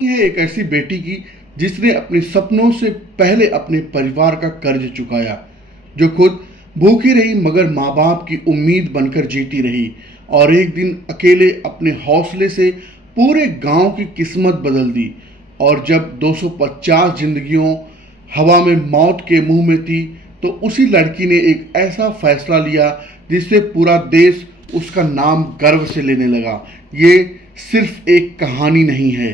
है एक ऐसी बेटी की जिसने अपने सपनों से पहले अपने परिवार का कर्ज चुकाया, जो खुद भूखी रही मगर माँ बाप की उम्मीद बनकर जीती रही और एक दिन अकेले अपने हौसले से पूरे गांव की किस्मत बदल दी। और जब 250 जिंदगियों हवा में मौत के मुंह में थी, तो उसी लड़की ने एक ऐसा फैसला लिया जिससे पूरा देश उसका नाम गर्व से लेने लगा। ये सिर्फ एक कहानी नहीं है,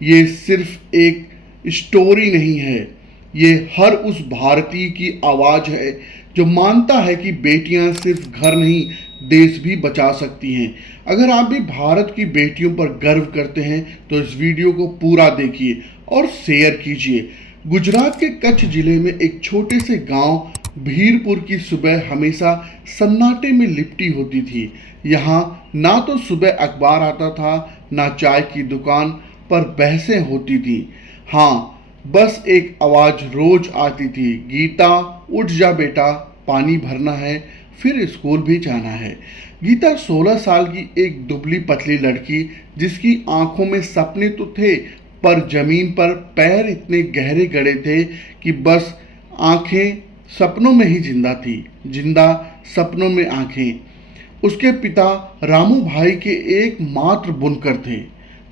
ये सिर्फ एक स्टोरी नहीं है, ये हर उस भारतीय की आवाज़ है जो मानता है कि बेटियां सिर्फ घर नहीं, देश भी बचा सकती हैं। अगर आप भी भारत की बेटियों पर गर्व करते हैं तो इस वीडियो को पूरा देखिए और शेयर कीजिए। गुजरात के कच्छ जिले में एक छोटे से गांव भीरपुर की सुबह हमेशा सन्नाटे में लिपटी होती थी। यहाँ ना तो सुबह अखबार आता था, ना चाय की दुकान पर बहसें होती थी। हाँ, बस एक आवाज़ रोज आती थी, गीता उठ जा बेटा, पानी भरना है, फिर स्कूल भी जाना है। गीता 16 साल की एक दुबली पतली लड़की, जिसकी आंखों में सपने तो थे पर जमीन पर पैर इतने गहरे गड़े थे कि बस आंखें सपनों में ही जिंदा थी, जिंदा सपनों में आंखें। उसके पिता रामू भाई के एकमात्र बुनकर थे,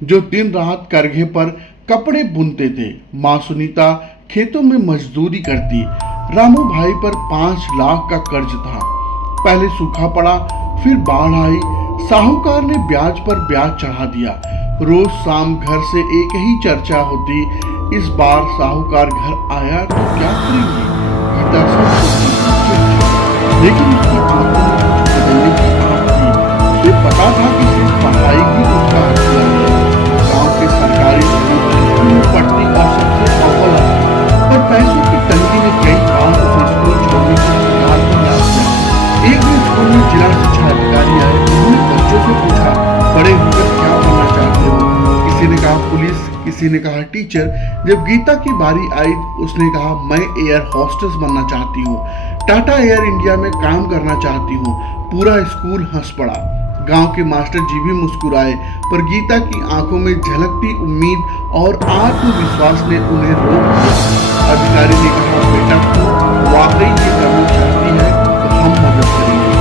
जो दिन रात करघे पर कपड़े बुनते थे। माँ सुनीता खेतों में मजदूरी करती। रामू भाई पर 5 लाख का कर्ज था। पहले सूखा पड़ा, फिर बाढ़ आई, साहूकार ने ब्याज पर ब्याज चढ़ा दिया। रोज शाम घर से एक ही चर्चा होती, इस बार साहूकार घर आया तो क्या करेंगे। गीता सब सोचती थी, लेकिन उसकी आंखों में कुछ बदलने की आग थी। उसे पता था कि सिर्फ पढ़ाई ही उसका हौसला है। गांव के सरकारी स्कूल में पढ़ती और सबसे अव्वल आती, पर पैसों की तंगी ने कई बार उसे स्कूल छोड़ने से इनकार भी किया। एक दिन स्कूल में जिला शिक्षा अधिकारी आए। उन्होंने बच्चों से पूछा, बड़े होकर क्या बनना चाहते हो। किसी ने कहा पुलिस, किसी ने कहा टीचर। जब गीता की बारी आई, उसने कहा मैं एयर होस्टेस बनना चाहती हूँ, टाटा एयर इंडिया में काम करना चाहती हूँ। पूरा स्कूल हंस पड़ा। गांव के मास्टर जी भी मुस्कुराए, पर गीता की आंखों में झलकती उम्मीद और आत्मविश्वास ने उन्हें रोक दिया। अधिकारी ने कहा, बेटा तू वाकई ये करना चाहती है तो हम मदद करेंगे।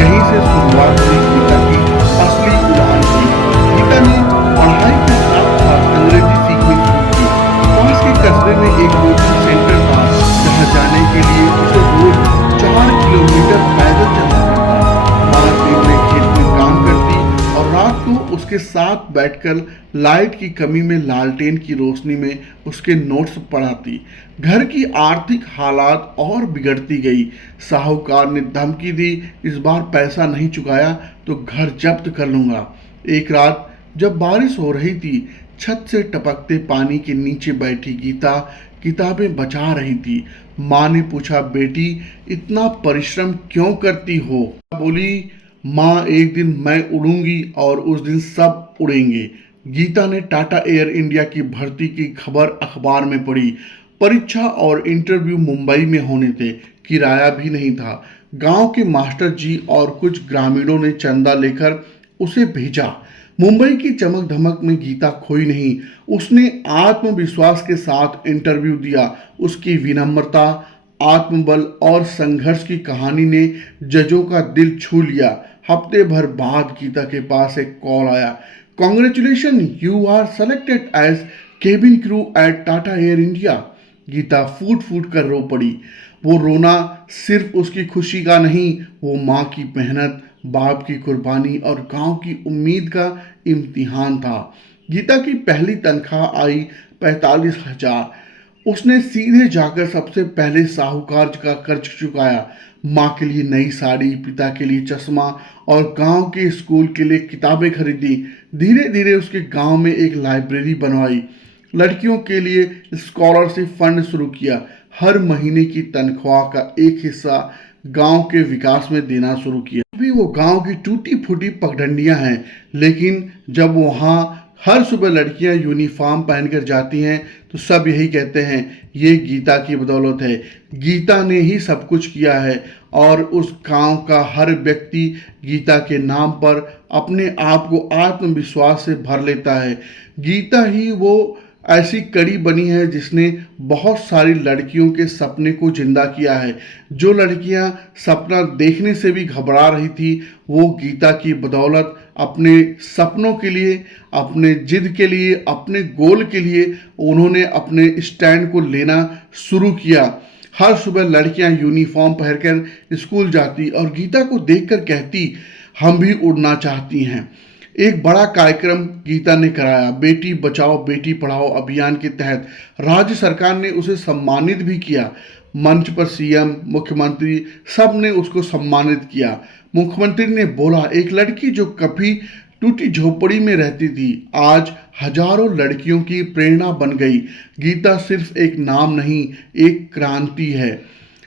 यहीं से शुरुआत हुई गीता की असली उड़ान की। गीता ने पढ़ाई के साथ साथ अंग्रेजी सीखनी शुरू की। पास के कस्बे में एक कोचिंग सेंटर था, जहाँ जाने के लिए उसे रोज 4 किलोमीटर पैदल चलना पड़ता। माँ दिन में खेत में काम करती और रात को उसके साथ बैठकर लाइट की कमी में लालटेन की रोशनी में उसके नोट्स पढ़ाती। घर की आर्थिक हालात और बिगड़ती गई। साहूकार ने धमकी दी, इस बार पैसा नहीं चुकाया तो घर जब्त कर लूंगा। एक रात जब बारिश हो रही थी, छत से टपकते पानी के नीचे बैठी गीता किताबें बचा रही थी। माँ ने पूछा, बेटी इतना परिश्रम क्यों करती हो। बोली, माँ एक दिन मैं उड़ूंगी और उस दिन सब उड़ेंगे। गीता ने टाटा एयर इंडिया की भर्ती की खबर अखबार में पढ़ी। परीक्षा और इंटरव्यू मुंबई में होने थे, किराया भी नहीं था। गांव के मास्टर जी और कुछ ग्रामीणों ने चंदा लेकर उसे भेजा। मुंबई की चमक धमक में गीता खोई नहीं। उसने आत्मविश्वास के साथ इंटरव्यू दिया। उसकी विनम्रता, आत्मबल और संघर्ष की कहानी ने जजों का दिल छू लिया। हफ्ते भर बाद गीता के पास एक कॉल आया, congratulation, you are selected as cabin crew at Tata Air India. Geeta फूट फूट कर रो पड़ी। वो रोना सिर्फ उसकी खुशी का नहीं, वो माँ की मेहनत, बाप की कुर्बानी और गांव की उम्मीद का इम्तिहान था। गीता की पहली तनख्वाह आई 45,000। उसने सीधे जाकर सबसे पहले साहूकार का कर्ज चुकाया। माँ के लिए नई साड़ी, पिता के लिए चश्मा और गांव के स्कूल के लिए किताबें खरीदी। धीरे धीरे उसके गांव में एक लाइब्रेरी बनवाई, लड़कियों के लिए स्कॉलरशिप फंड शुरू किया। हर महीने की तनख्वाह का एक हिस्सा गांव के विकास में देना शुरू किया। अभी वो गांव की टूटी फूटी पगडंडियां हैं, लेकिन जब वहाँ हर सुबह लड़कियां यूनिफॉर्म पहनकर जाती हैं तो सब यही कहते हैं, ये गीता की बदौलत है। गीता ने ही सब कुछ किया है और उस गांव का हर व्यक्ति गीता के नाम पर अपने आप को आत्मविश्वास से भर लेता है। गीता ही वो ऐसी कड़ी बनी है जिसने बहुत सारी लड़कियों के सपने को जिंदा किया है। जो लड़कियां सपना देखने से भी घबरा रही थी, वो गीता की बदौलत अपने सपनों के लिए, अपने जिद के लिए, अपने गोल के लिए उन्होंने अपने स्टैंड को लेना शुरू किया। हर सुबह लड़कियां यूनिफॉर्म पहनकर स्कूल जाती और गीता को देखकर कहती, हम भी उड़ना चाहती हैं। एक बड़ा कार्यक्रम गीता ने कराया। बेटी बचाओ बेटी पढ़ाओ अभियान के तहत राज्य सरकार ने उसे सम्मानित भी किया। मंच पर सीएम, मुख्यमंत्री सब ने उसको सम्मानित किया। मुख्यमंत्री ने बोला, एक लड़की जो कभी टूटी झोपड़ी में रहती थी आज हजारों लड़कियों की प्रेरणा बन गई। गीता सिर्फ एक नाम नहीं, एक क्रांति है।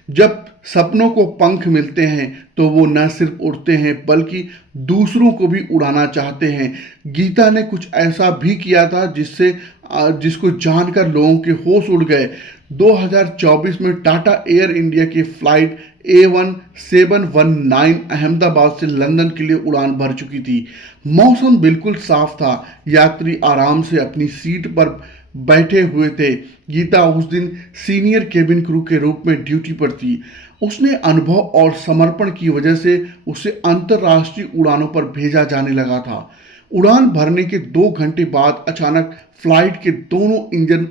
जब सपनों को पंख मिलते हैं तो वो न सिर्फ उड़ते हैं बल्कि दूसरों को भी उड़ाना चाहते हैं। गीता ने कुछ ऐसा भी किया था जिसको जानकर लोगों के होश उड़ गए। 2024 में टाटा एयर इंडिया की फ्लाइट A1719 अहमदाबाद से लंदन के लिए उड़ान भर चुकी थी। मौसम बिल्कुल साफ था, यात्री आराम से अपनी सीट पर बैठे हुए थे। गीता उस दिन सीनियर केबिन क्रू के रूप में ड्यूटी पर थी। उसने अनुभव और समर्पण की वजह से उसे अंतर्राष्ट्रीय उड़ानों पर भेजा जाने लगा था। उड़ान भरने के 2 घंटे बाद अचानक फ्लाइट के दोनों इंजन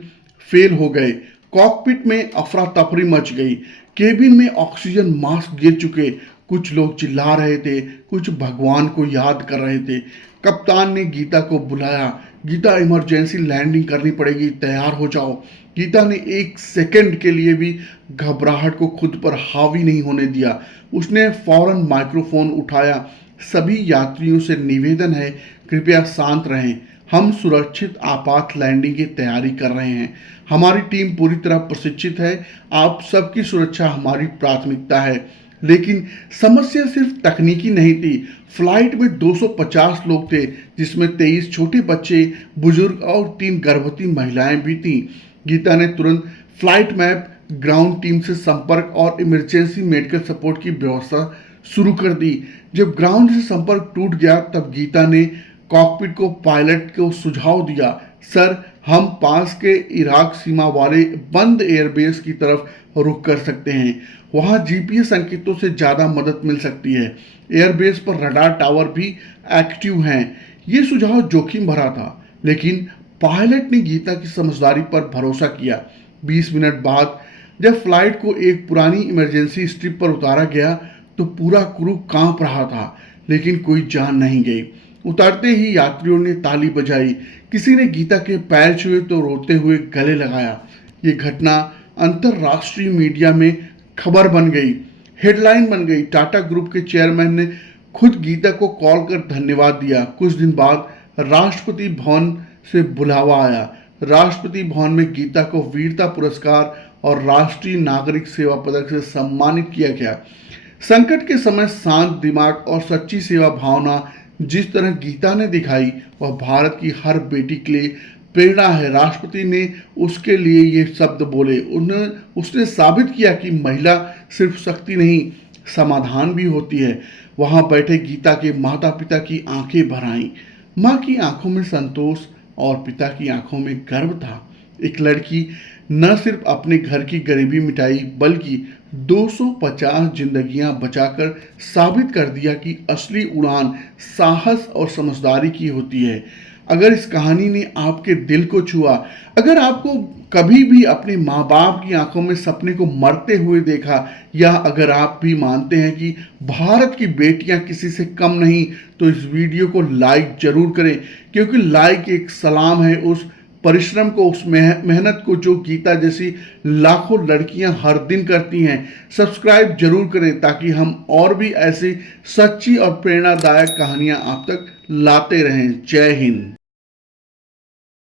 फेल हो गए। कॉकपिट में अफरा तफरी मच गई। केबिन में ऑक्सीजन मास्क गिर चुके। कुछ लोग चिल्ला रहे थे, कुछ भगवान को याद कर रहे थे। कप्तान ने गीता को बुलाया। गीता, इमरजेंसी लैंडिंग करनी पड़ेगी, तैयार हो जाओ। गीता ने 1 सेकंड के लिए भी घबराहट को खुद पर हावी नहीं होने दिया। उसने फौरन माइक्रोफोन उठाया। सभी यात्रियों से निवेदन है, कृपया शांत रहें। हम सुरक्षित आपात लैंडिंग की तैयारी कर रहे हैं। हमारी टीम पूरी तरह प्रशिक्षित है। आप सबकी सुरक्षा हमारी प्राथमिकता है। लेकिन समस्या सिर्फ तकनीकी नहीं थी। फ्लाइट में 250 लोग थे, जिसमें 23 छोटे बच्चे, बुजुर्ग और 3 गर्भवती महिलाएं भी थीं। गीता ने तुरंत फ्लाइट मैप, ग्राउंड टीम से संपर्क और इमरजेंसी मेडिकल सपोर्ट की व्यवस्था शुरू कर दी। जब ग्राउंड से संपर्क टूट गया तब गीता ने कॉकपिट को पायलट को सुझाव दिया, सर, हम पास के इराक सीमा वाले बंद एयरबेस की तरफ रुख कर सकते हैं। वहां जीपीएस संकेतों से ज़्यादा मदद मिल सकती है। एयरबेस पर रडार टावर भी एक्टिव हैं। ये सुझाव जोखिम भरा था, लेकिन पायलट ने गीता की समझदारी पर भरोसा किया। 20 मिनट बाद जब फ्लाइट को एक पुरानी इमरजेंसी स्ट्रिप पर उतारा गया तो पूरा क्रू कांप रहा था, लेकिन कोई जान नहीं गई। उतरते ही यात्रियों ने ताली बजाई। किसी ने गीता के पैर छुए तो रोते हुए गले लगाया। ये घटना अंतर्राष्ट्रीय मीडिया में खबर बन गई, हेडलाइन बन गई। टाटा ग्रुप के चेयरमैन ने खुद गीता को कॉल कर धन्यवाद दिया। कुछ दिन बाद राष्ट्रपति भवन से बुलावा आया। राष्ट्रपति भवन में गीता को वीरता पुरस्कार और राष्ट्रीय नागरिक सेवा पदक से सम्मानित किया गया। संकट के समय शांत दिमाग और सच्ची सेवा भावना जिस तरह गीता ने दिखाई, वह भारत की हर बेटी के लिए प्रेरणा है। राष्ट्रपति ने उसके लिए ये शब्द बोले। उसने साबित किया कि महिला सिर्फ शक्ति नहीं, समाधान भी होती है। वहां बैठे गीता के माता पिता की आंखें भर आईं। माँ की आंखों में संतोष और पिता की आंखों में गर्व था। एक लड़की न सिर्फ अपने घर की गरीबी मिटाई बल्कि 250 जिंदगियां बचाकर साबित कर दिया कि असली उड़ान साहस और समझदारी की होती है। अगर इस कहानी ने आपके दिल को छुआ, अगर आपको कभी भी अपने माँ बाप की आंखों में सपने को मरते हुए देखा, या अगर आप भी मानते हैं कि भारत की बेटियां किसी से कम नहीं, तो इस वीडियो को लाइक जरूर करें, क्योंकि लाइक एक सलाम है उस परिश्रम को, उस मेहनत को जो गीता जैसी लाखों लड़कियां हर दिन करती हैं। सब्सक्राइब जरूर करें ताकि हम और भी ऐसी सच्ची और प्रेरणादायक कहानियां आप तक लाते रहें। जय हिंद।